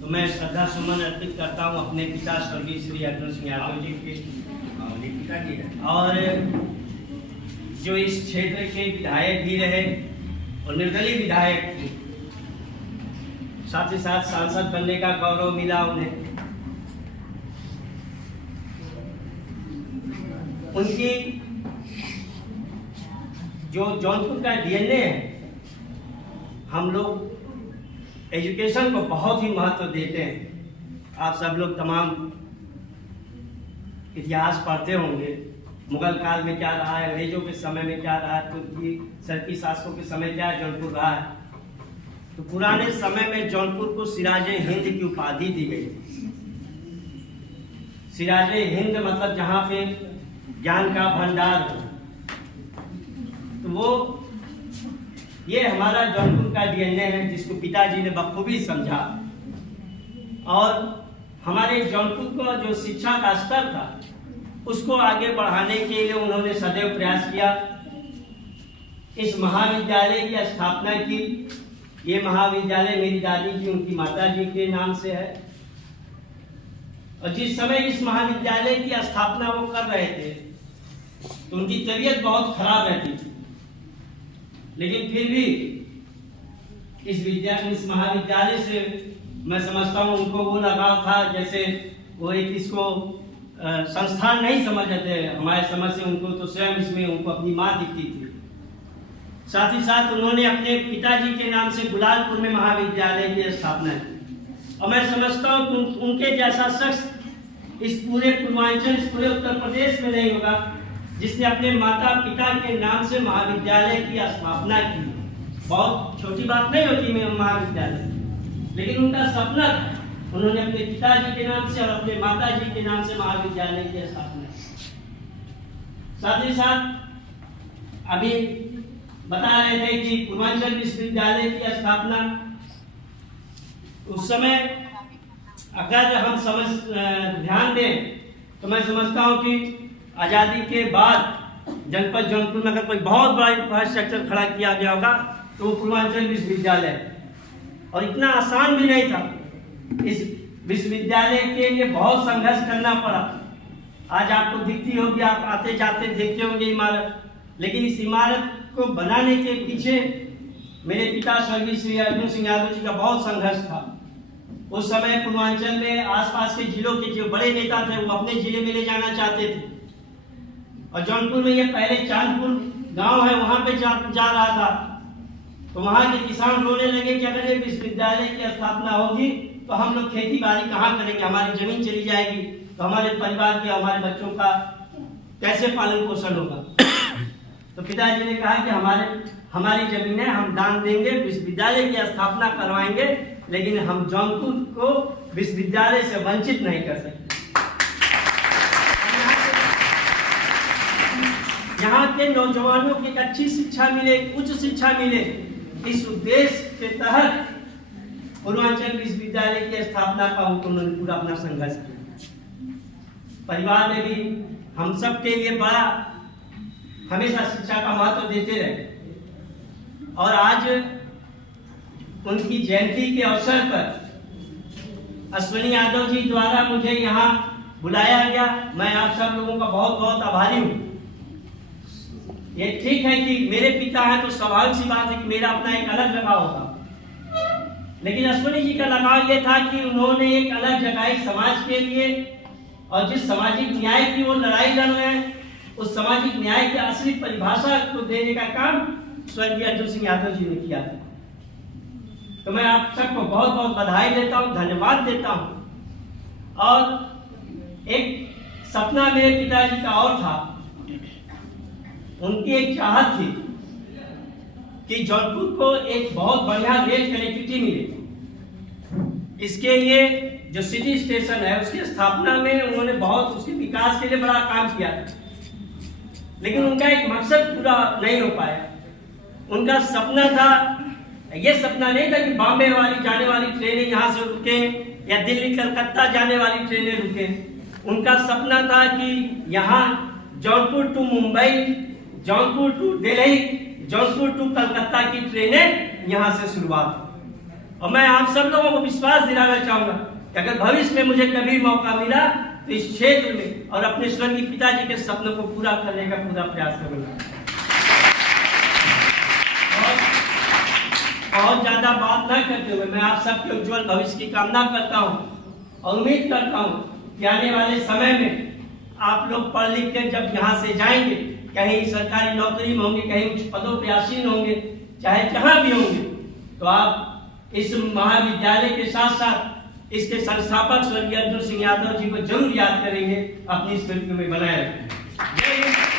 तो मैं श्रद्धा सुमन अर्पित करता हूँ अपने पिता स्वर्गीय श्री अर्जुन सिंह यादव जी के पिताजी और जो इस क्षेत्र के विधायक भी रहे और निर्दलीय विधायक थे, साथ ही साथ सांसद बनने का गौरव मिला उन्हें। उनकी जो जौनपुर का डीएनए है, हम लोग एजुकेशन को बहुत ही महत्व देते हैं। आप सब लोग तमाम इतिहास पढ़ते होंगे, मुगल काल में क्या रहा है, अंग्रेजों के समय में क्या रहा है, तुर्की सरकी शासकों के समय क्या जौनपुर रहा है। तो पुराने समय में जौनपुर को सिराजे हिंद की उपाधि दी गई। सिराजे हिंद मतलब जहाँ पे ज्ञान का भंडार हो। तो वो ये हमारा जौनपुर का डीएनए है, जिसको पिताजी ने बखूबी समझा और हमारे जौनपुर का जो शिक्षा का स्तर था उसको आगे बढ़ाने के लिए उन्होंने सदैव प्रयास किया। इस महाविद्यालय की स्थापना की। ये महाविद्यालय मेरी दादी जी, उनकी माता जी के नाम से है। और जिस समय इस महाविद्यालय की स्थापना वो कर रहे थे तो उनकी तबीयत बहुत खराब रहती थी, लेकिन फिर भी इस महाविद्यालय से मैं समझता हूँ उनको वो लगाव था जैसे वो एक इसको संस्थान नहीं समझते थे। हमारे समझ से उनको तो स्वयं इसमें उनको अपनी माँ दिखती थी। साथ ही साथ उन्होंने अपने पिताजी के नाम से गुलालपुर में महाविद्यालय की स्थापना की। और मैं समझता हूँ कि उनके जैसा शख्स इस पूरे पूर्वांचल, इस पूरे उत्तर प्रदेश में नहीं होगा जिसने अपने माता पिता के नाम से महाविद्यालय की स्थापना की। बहुत छोटी बात नहीं होती में महाविद्यालय, लेकिन उनका सपना था। उन्होंने अपने पिताजी के नाम से और अपने माता जी के नाम से महाविद्यालय की स्थापना की। साथ ही साथ अभी बता रहे थे कि पूर्वांचल विश्वविद्यालय की स्थापना उस समय अगर हम ध्यान दें तो मैं समझता हूं कि आज़ादी के बाद जनपद जौनपुर में अगर कोई बहुत बड़ा इंफ्रास्ट्रक्चर खड़ा किया गया होगा तो वो पूर्वांचल विश्वविद्यालय। और इतना आसान भी नहीं था। इस विश्वविद्यालय के लिए बहुत संघर्ष करना पड़ा। आज आपको दिखती होगी, आप आते जाते देखते होंगे इमारत, लेकिन इस इमारत को बनाने के पीछे मेरे पिता स्वर्गीय श्री अर्जुन सिंह यादव जी का बहुत संघर्ष था। उस समय पूर्वांचल में आसपास के जिलों के जो बड़े नेता थे वो अपने जिले में ले जाना चाहते थे, और जौनपुर में ये पहले चांदपुर गांव है वहां पे जा रहा था। तो वहां के किसान रोने लगे कि अगर ये विश्वविद्यालय की स्थापना होगी तो हम लोग खेती बाड़ी कहाँ करेंगे, हमारी जमीन चली जाएगी, तो हमारे परिवार के, हमारे बच्चों का कैसे पालन पोषण होगा। तो पिताजी ने कहा कि हमारी जमीन है, हम दान देंगे, विश्वविद्यालय की स्थापना करवाएंगे, लेकिन हम जौनपुर को विश्वविद्यालय से वंचित नहीं कर सकते। यहाँ के नौजवानों को एक अच्छी शिक्षा मिले, उच्च शिक्षा मिले, इस उद्देश्य के तहत पूर्वांचल विश्वविद्यालय की स्थापना का उन्होंने पूरा अपना संघर्ष किया। परिवार में भी हम सब के लिए बड़ा हमेशा शिक्षा का महत्व देते रहे। और आज उनकी जयंती के अवसर पर अश्विनी यादव जी द्वारा मुझे यहाँ बुलाया गया। मैं आप सब लोगों का बहुत बहुत आभारी हूँ। ये ठीक है कि मेरे पिता हैं तो स्वाभाविक सी बात है कि मेरा अपना एक अलग लगाव होगा, लेकिन अश्विनी जी का लगाव ये था कि उन्होंने एक अलग जगह समाज के लिए, और जिस सामाजिक न्याय की वो लड़ाई लड़ रहे हैं उस सामाजिक न्याय की असली परिभाषा को देने का काम स्वर्गीय अर्जुन सिंह यादव जी ने किया। तो मैं आप सबको बहुत बहुत बधाई देता हूँ, धन्यवाद देता हूँ। और एक सपना मेरे पिताजी का और था। उनकी एक चाहत थी कि जौनपुर को एक बहुत बढ़िया रेल कनेक्टिविटी मिले। इसके लिए जो सिटी स्टेशन है उसकी स्थापना में उन्होंने बहुत उसके विकास के लिए बड़ा काम किया, लेकिन उनका एक मकसद पूरा नहीं हो पाया। उनका सपना था, ये सपना नहीं था कि बॉम्बे वाली जाने वाली ट्रेनें यहाँ से रुके या दिल्ली कलकत्ता जाने वाली ट्रेनें रुके। उनका सपना था कि यहाँ Jaunpur to Mumbai, Jaunpur to Delhi, Jaunpur to Calcutta की ट्रेनें यहाँ से शुरुआत। और मैं आप सब लोगों को विश्वास दिलाना चाहूंगा कि अगर भविष्य में मुझे कभी मौका मिला तो इस क्षेत्र में और अपने स्वर्गीय पिताजी के सपनों को पूरा करने का पूरा प्रयास करूंगा। बहुत ज्यादा बात न करते हुए मैं आप सबके उज्जवल भविष्य की कामना करता हूं और उम्मीद करता हूं कि आने वाले समय में आप लोग पढ़ लिख के जब यहाँ से जाएंगे, कहीं सरकारी नौकरी में होंगे, कहीं उच्च पदों पर आसीन होंगे, चाहे जहां भी होंगे, तो आप इस महाविद्यालय के साथ साथ इसके संस्थापक स्वर्गीय अर्जुन सिंह यादव जी को जरूर याद करेंगे, अपनी स्मृति में बनाए रखें।